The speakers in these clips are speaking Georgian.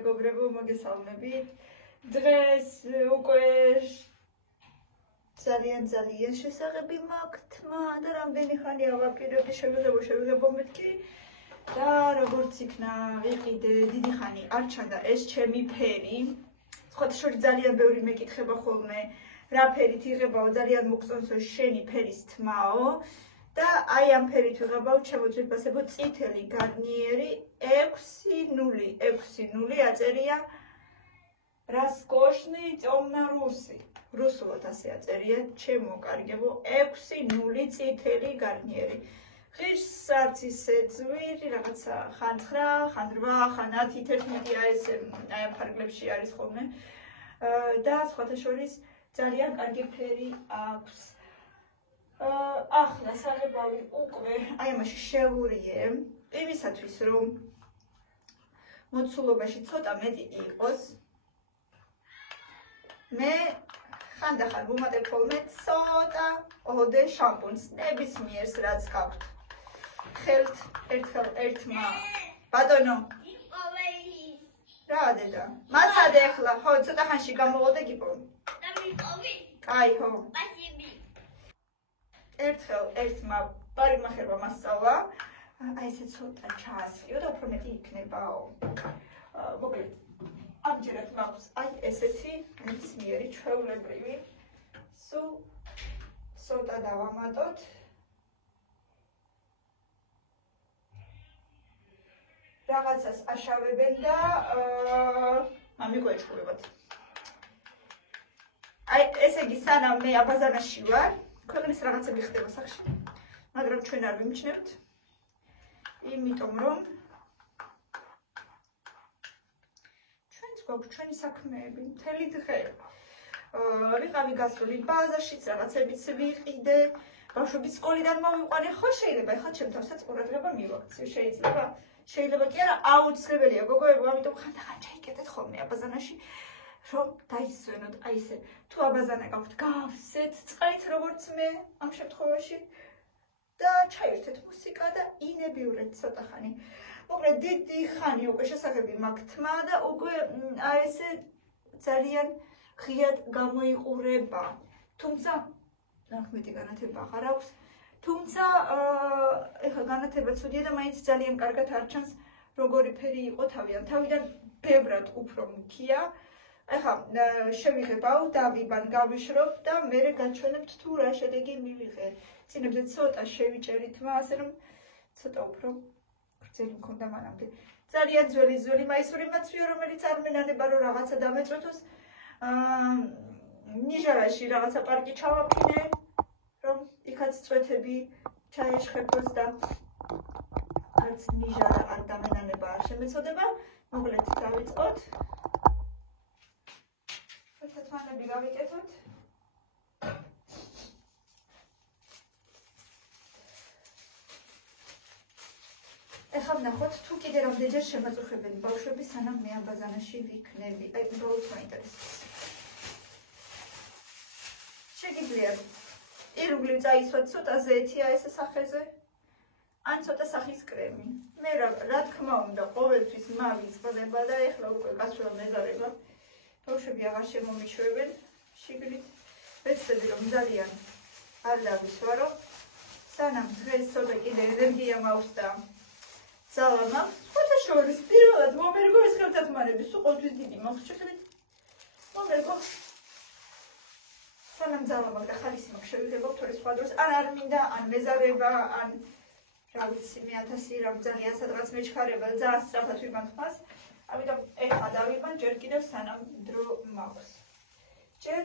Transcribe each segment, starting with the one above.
მეგობრებო, მოგესალმებით. დღეს უკვე ძალიან შესაძლებელი მაქვს თმა და რამდენი ხანია ვაპირებდი შევიღებო მეთქი და როგორც იქნა ვიყიდე დიდი ხანი არ ჩანდა ეს ჩემი ფერი. სხვათა შორის ძალიან ბევრი მეკითხება ხოლმე რა ფერით იღებაო, ძალიან მოგწონსო შენი ფერის თმაო და აი ამ ფერით ვიღებაო ჩემო ძვირფასებო წითელი გარნიერი 6-0 აწერია Раскошный темно-русый. Русულად ასე აწერია, ჩემო კარგებო, 6-0 წითელი გარნიერი. ღირსაც ისე ძვირი, რაღაცა ხან 9, ხან 8, ხან 10, 11 ეს აი ამ ფარგლებში არის ხოლმე. და სხვათა შორის ძალიან კარგი ფერი აქვს. ახლა საღებავი უკვე აი ამაში შევურიე, იმისათვის რომ მოცულობაში ცოტა მეტი იყოს. მე ხანდახან ვუმატებ ხოლმე ცოტა ოდე შამპუნს, ნებისმიერს რაც გაქვთ. ხელთ ერთხელ ერთმა ბატონო რა დედა მაცადე ახლა ხო ცოტა ხანში გამოვოდე გიპოვ კაი ხო ერთხელ ერთმა პარიმახერმა მასწავლა აი ესე ცოტა ჩაასხიო და უფრო მეტი იქნებაო მოკლედ ამჯერად მაქვს აი ესეთი ნებისმიერი ჩვეულებრივი სულ ცოტა დავამატოთ რაღაცას აშავებენ და ამიგვეჭვებათ. აი ესე იგი სანამ მე აბაზანაში ვარ, ქვეყნის რაღაცები ხდება სახში. მაგრამ ჩვენ არ ვიმჩნევთ. იმიტომ რომ ჩვენც გვაქვს ჩვენი საქმეები, მთელი დღე. ვიყავი გასული ბაზარშიც რაღაცებიც ვიყიდე, ბავშვები სკოლიდან მოვიყვანე, ხო შეიძლება ახლა ჩემ თავსაც ყურადღება მივაქციო, შეიძლება კი არა აუცილებელია გოგოებო, ამიტომ ხანდახან ჩაიკეტეთ ხოლმე აბაზანაში, რომ დაისვენოთ აი ესე. თუ აბაზანა გაქვთ, გავსეთ წყალით როგორც მე ამ შემთხვევაში და ჩაირთეთ მუსიკა და ინებიურეთ ცოტა ხანი. მოკლედ დიდი ხანი უკვე შესაძლებელი მაქვს თმა და უკვე აი ესე ძალიან ღიად გამოიყურება. თუმცა ნახმეტი განათება აღარ აქვს. თუმცა ეხლა განათება ცუდია და მაინც ძალიან კარგად არ ჩანს როგორი ფერი იყო თავიდან. თავიდან ბევრად უფრო მქია. ეხლა შევიღებავ, დავიბან, გავიშრობ და მერე გაჩვენებთ თუ რა შედეგი მივიღე. წინებზე ცოტა შევიჭერით, ასე რომ ცოტა უფრო გრძელი მქონდა მანამდე. ძალიან ძველი მაისური მაცვია, რომელიც არ მენანება რომ რაღაცა დამეწვეთოს. ნიჟარაში რაღაცა პარკი ჩავაფინე. რომ იქაც წვეთები ჩაეშხებოს და არც ნიჟარა არ დამენანება არ შემეცოდება. მოკლედ დავიწყოთ. ერთმანები გავიკეთოთ. ეხლა ვნახოთ თუ კიდე რამდენჯერ შემაწუხებენ ბავშვები სანამ მე აბაზანაში ვიქნები. აი უბრალოდ მაინტერესებს. შეგიძლიათ ირგვლივ წაისვათ ცოტა ზეთია ესე სახეზე, ან ცოტა სახის კრემი. მე რა თქმა უნდა ყოველთვის მავიწყდება და ეხლა უკვე გასვლა მეზარება. ბავშვები აღარ შემომიშვებენ შიგნით. ვეცდები რომ ძალიან არ დავისვარო. სანამ დღეს ცოტა კიდე ენერგია მაქვს და ძალა მაქვს. სხვათა შორის პირველად მომერგო ეს ხელთათმარები, სულ ყოველთვის დიდი მაქვს შეგიძლიათ მომერგო. სანამ ძალა მაქვს და ხალისი მაქვს შევიღებავ თორე სხვა დროს ან არ მინდა, ან მეზარება, ან რა ვიცი მე 1000 რამ ძალიან სადღაც მეჩქარება და ძალიან სწრაფად ვიბან ხმას. ამიტომ ეხლა დავიბან ჯერ კიდევ სანამ დრო მაქვს. ჯერ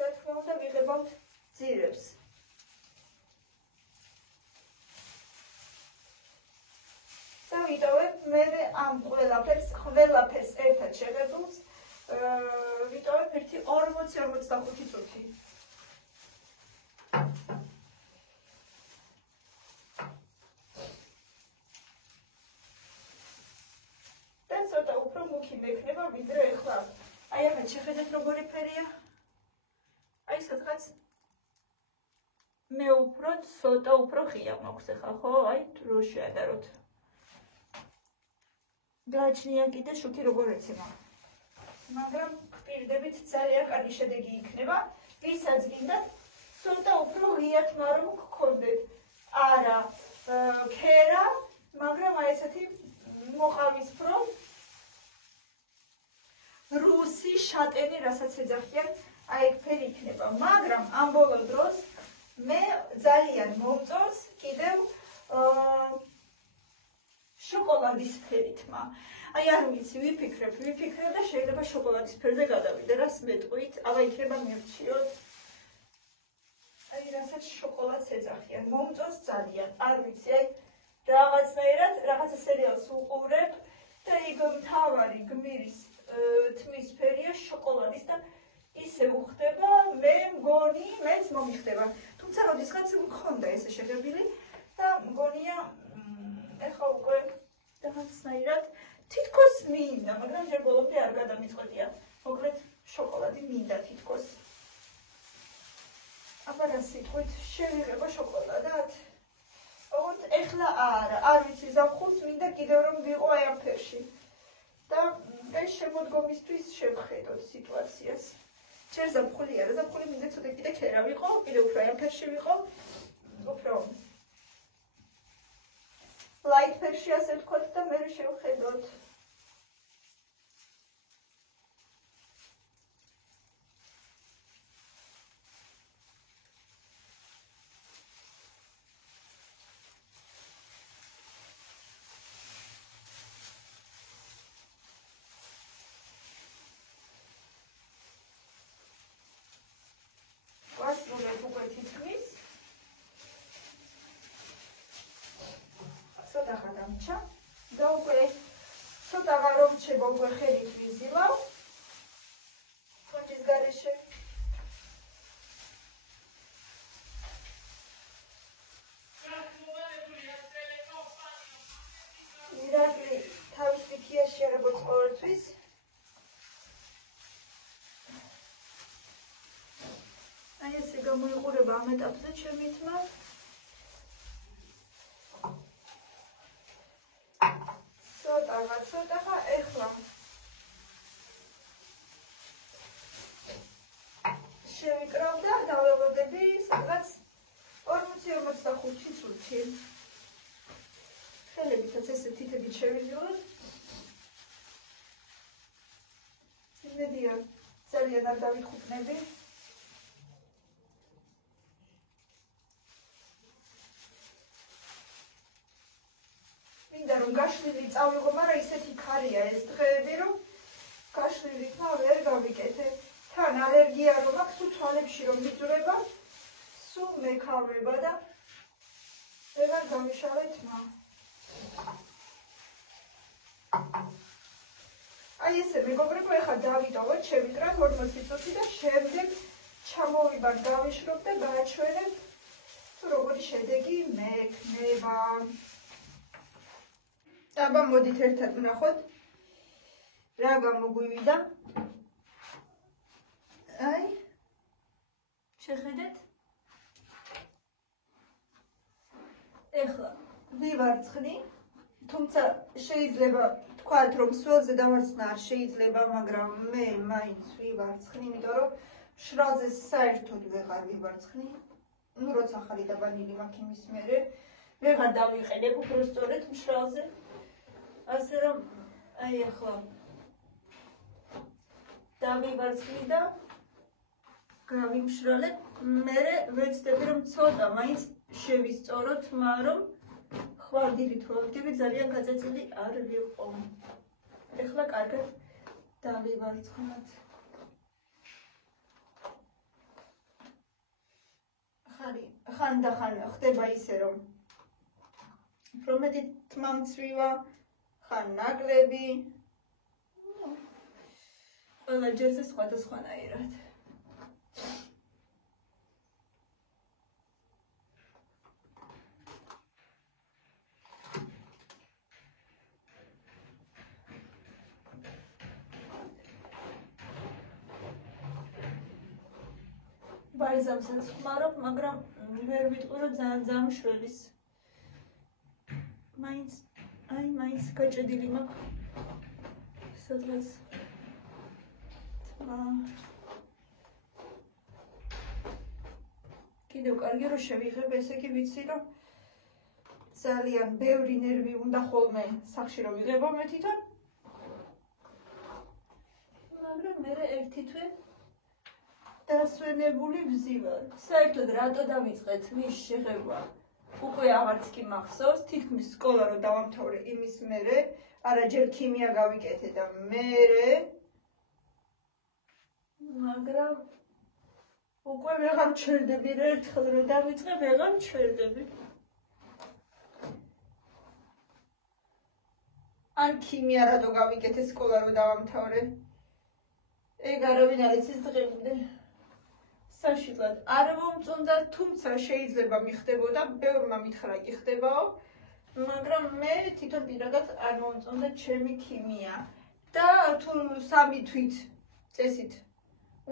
რა თქმა უნდა ვიღებავთ ძირებს. და ვიტოვებ მე ამ ყველაფერს ერთად შეღებულს ვიტოვებ ერთი 40-45 წუთი. და ცოტა უფრო მუქი მექნება ვიდრე ეხლა. აი ახლა შეხედეთ როგორი ფერია. აი სადღაც მე უფრო ცოტა უფრო ღია მაქვს ახლა ხო? აი დრო შეადაროთ. გააჩნია კიდე შუქი როგორ ეცემა. მაგრამ გვპირდებით ძალიან კარგი შედეგი იქნება. ვისაც გინდათ ცოტა უფრო ღიად მარმო გქონდეთ. არა ქერა, მაგრამ აი ესეთი მოყავისფრო რუსი შატენი, რასაც ეძახიან, აი ეგ ფერი იქნება. მაგრამ ამ ბოლო დროს მე ძალიან მომწონს კიდევ შოკოლადის ფერითმა. აი არ ვიცი, ვიფიქრებ და შეიძლება შოკოლადის ფერზე გადავიდე, რას მეტყვით, აბა იქნება მერჩიოთ. აი რასაც შოკოლადს ეძახიან, მომწონს ძალიან. არ ვიცი, აი რაღაცნაირად რაღაცა სერიალს უყურებ და იქ მთავარი გმირის თმის ფერია შოკოლადის და ისე უხდება, მე მგონი, მეც მომიხდება. თუმცა როდისღაც მქონდა ესე შეღებილი და მგონია ეხლა უკვე რაღაცნაირად თითქოს მინდა, მაგრამ ჯერ ბოლომდე არ გადამიწყვეტია. მოკლედ შოკოლადი მინდა თითქოს. აბა რა სიტყვით შევიღება შოკოლადად? ოღონდ ეხლა არ ვიცი, ზაფხულს მინდა კიდევ რომ ვიყო აი ამ ფერში. და ეს შემოდგომისთვის შევხედოთ სიტუაციას. ჯერ ზაფხული არა, ზაფხული მინდა ცოტა კიდე ქერა ვიყო, კიდე უფრო აი ამ ფერში ვიყო. უფრო light ფერში ასე ვთქვათ და მე შევხედოთ. და უკვე ცოტა რომ რჩება უკვე ხელით ვიზილავ ფონჯის გარეშე. ირაკლი თავის ვიქიაში როგორც ყოველთვის. აი ესე გამოიყურება ამ ეტაპზე ჩემი თმა. ცოტა ეხლა შევიკრავ და დავებოდები სადღაც 40-45 წუთი. ხელებითაც ესე თითებით შევიზილოთ. იმედია ძალიან არ დავიხუპნები. მინდა რომ გაშლილი წავიღო, მაგრამ ისეთი ქარია ეს დღეები, რომ გაშლილი თმა ვერ გავიკეთე. თან ალერგია რომ აქვს, თუ თვალებში რომ მიძვრება, სულ მეკავება და ვეღარ გამიშალე თმა. აი ესე მეგობრებო, ეხლა დავიტოვოთ, შევიკრათ 40 წუთი და შემდეგ ჩამოვიბარ, დავიშრობ და გააჩვენებ, თუ როგორი შედეგი მექნება. აბა მოდით ერთად ვნახოთ რა გამოგვივიდა. აი შეხედეთ. ეხლა ვივარცხნი, თუმცა შეიძლება თქვათ რომ სველზე დავარცხნა არ შეიძლება, მაგრამ მე მაინც ვივარცხნი, იმიტომ რომ შრალზე საერთოდ ვეღარ ვივარცხნი. ნუ როცა ახალი დაბანილი მაქვს იმის მერე ვეღარ დავიყენებ უბრალოდ მშრალზე. ასე რომ აი ახლა დავივარცხნი და გავიმშრალებ, მერე ვეცდები რომ ცოტა მაინც შევისწორო თმა, რომ ხვარდილით რო ვდგები ძალიან გაწეწილი არ ვიყო. ეხლა კარგად დავივარცხნოთ. ხანდახან ხდება ისე რომ უფრო მეტი თმა მცვივა, ხან ნაკლები. ყველა ჯერზე სხვადასხვანაირად. ბალზამსაც ხმარობ, მაგრამ ვერ ვიტყვი რომ ძალიან მშველის. მაინც გაჭედილი მაქვს. სადღაც კიდევ კარგი რომ შევიღებ, ესე იგი ვიცი რომ ძალიან ბევრი ნერვი უნდა ხოლმე სახში რომ ვიღებო მე თვითონ. მაგრამ მე ერთი თვე დასვენებული ვზივარ. საერთოდ რატო დავიწყეთ მის შეხება? უკვე აღარც კი მახსოვს, თითქმის სკოლა რომ დავამთავრე იმის მერე, არა ჯერ ქიმია გავიკეთე და მერე მაგრამ უკვე ვეღარ ჩერდები, ერთხელ რომ დავიწყე, ვეღარ ჩერდები. ან ქიმია რატო გავიკეთე სკოლა რომ დავამთავრე? ეგ არავინ არ იცის დღემდე. საშიში არ მომწონდა, თუმცა შეიძლება მიხდებოდა, ბევრმა მითხრა კი ხდებაო, მაგრამ მე თვითონ პირადად არ მომწონდა ჩემი ქიმია და თუ 3 თვით წესით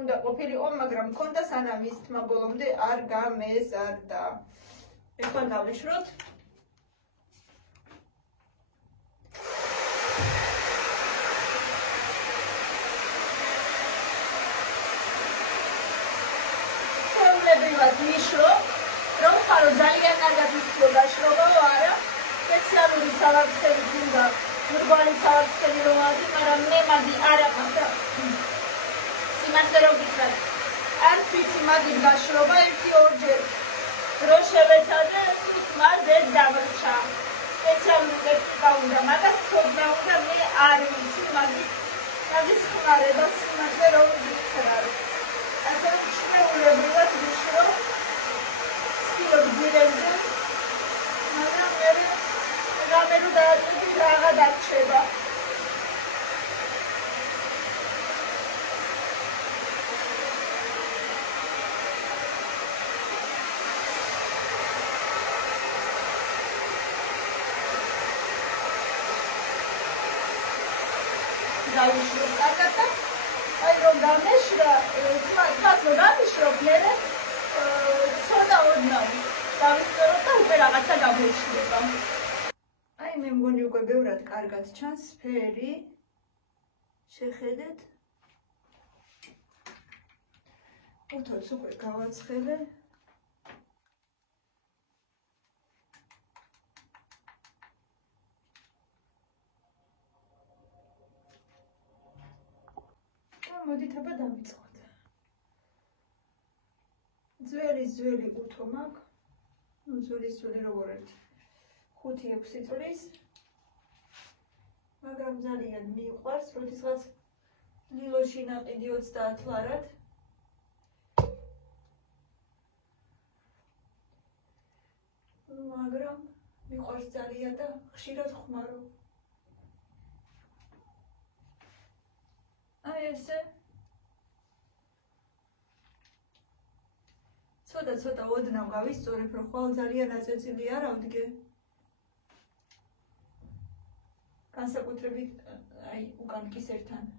უნდა ყოფილიყო, მაგრამ მქონდა სანამ ის თმა ბოლომდე არ გამეზარდა. ეხლა დავიშროთ. მიშრო, რომ ხარო ძალიან კარგად ვიცხო დაშრობაო არა, სპეციალური სავარცხელი უნდა, ნორმალური სავარცხელი რომ არის, მაგრამ მე მაგი არა მაქვს. სიმართლე რომ გითხრათ, არ ვიცი მაგის დაშრობა 1-2 ჯერ რო შევეცადე, მაზე დამრჩა. სპეციალური ტექნიკა უნდა, მაგას ცოდნა უნდა, მე არ ვიცი მაგის ხმარება სიმართლე რომ გითხრათ. ასე რომ შეულებრივად მიშრო გირებზე, მაგრამ მე რამე რო დააწყვეტი რაღა დარჩება. დავიშრო კარგად და აი რომ დამეშრა, თვას რომ დამიშრობ, მერე ცოტა ოდნავ დავისწორებ და უკვე რაღაცა გამოიჩნდება. აი მე მგონი უკვე ბევრად კარგად ჩანს ფერი. შეხედეთ. უთოს უკვე გავაცხელე. მოდით აბა დავიწყოთ. ძველი უთო მაქვს. ძველი როგორ ერთი 5-6 წლის. მაგრამ ძალიან მიყვარს, როდესაც ლილოში ნაყიდი 30 ლარად. მაგრამ მიყვარს ძალიან და ხშირად ხმარო. აი ესე ცოტა ოდნავ გავისწორებ, რომ ხვალ ძალიან აწეწილი არ ავდგე. განსაკუთრებით აი უკან კისერთან.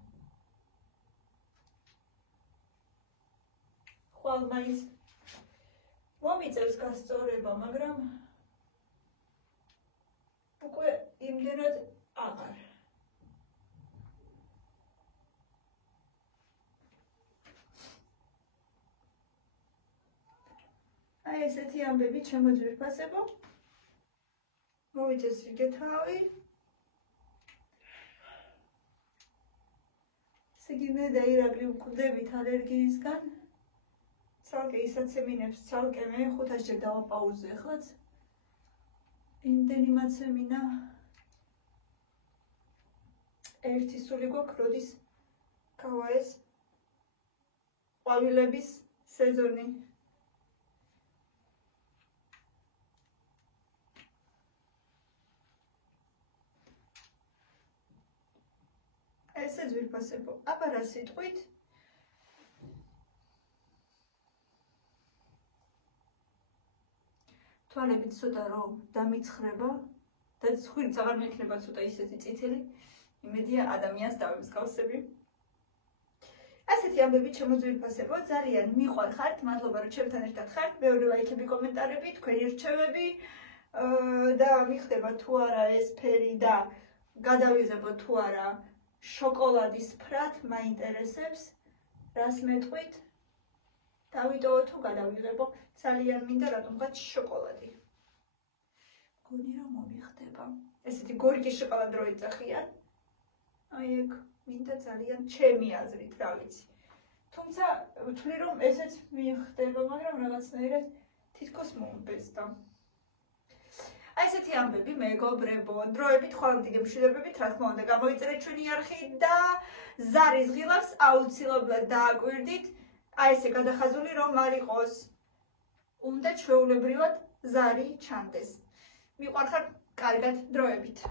ხვალ მაინც მომიწევს გასწორება, მაგრამ უკვე იმდენად აღარ. აი ესეთი ამბები ჩემო ძვირფასებო. მოვიწეს რიგე თავი. სიგინე და ირაკლი ვკვდებით ალერგიისგან. ცალკე ისაცემინებს, ცალკე მე 500 ჯერ დავაპაუზე ახლაც. იმდენი მაცემინა. ერთი სული გვაქვს, როდის გავა ეს ყვავილების სეზონი. ესე ძვირფასებო, აბა რა სიტყვით? თვალებით ცოტა რომ დამიცხრება და ცხვირიც აღარ მექნება ცოტა ისეთი წითელი, იმედია ადამიანს დავემსგავსები. ასეთი ამბები ჩემო ძვირფასებო, ძალიან მიყვარხართ, მადლობა რომ ჩემთან ერთად ხართ, მეორე ლაიქები, კომენტარები, თქვენი რჩევები და მიხდება თუ არა ეს ფერი და გადავიღებო თუ არა შოკოლადის ფრად მაინტერესებს, რას მეტყვით? დავიტოვო თუ გადავიღებო, ძალიან მინდა რატომღაც შოკოლადი. მგონი რომ მომიხდება. ესეთი გორკის შოკოლადი რო იწახიან. აი ეგ მინდა ძალიან ჩემი აზრით, რა ვიცი. თუმცა ვთვლი რომ ესეც მიხდება, მაგრამ რაღაცნაირად თითქოს მომბეზდა. აი ესეთი ამბები მეგობრებო, დროებით ხვალმდიგე მშვიდობებით, რა თქმა უნდა, გამოიწერეთ ჩვენი არხი და ზარის ღილავს აუცილებლად დააკვირდით. აი ესე გადახაზული რომ არ იყოს. უნდა ჩვეულებრივად ზარი ჩანდეს. მიყვარხარ კარგად დროებით.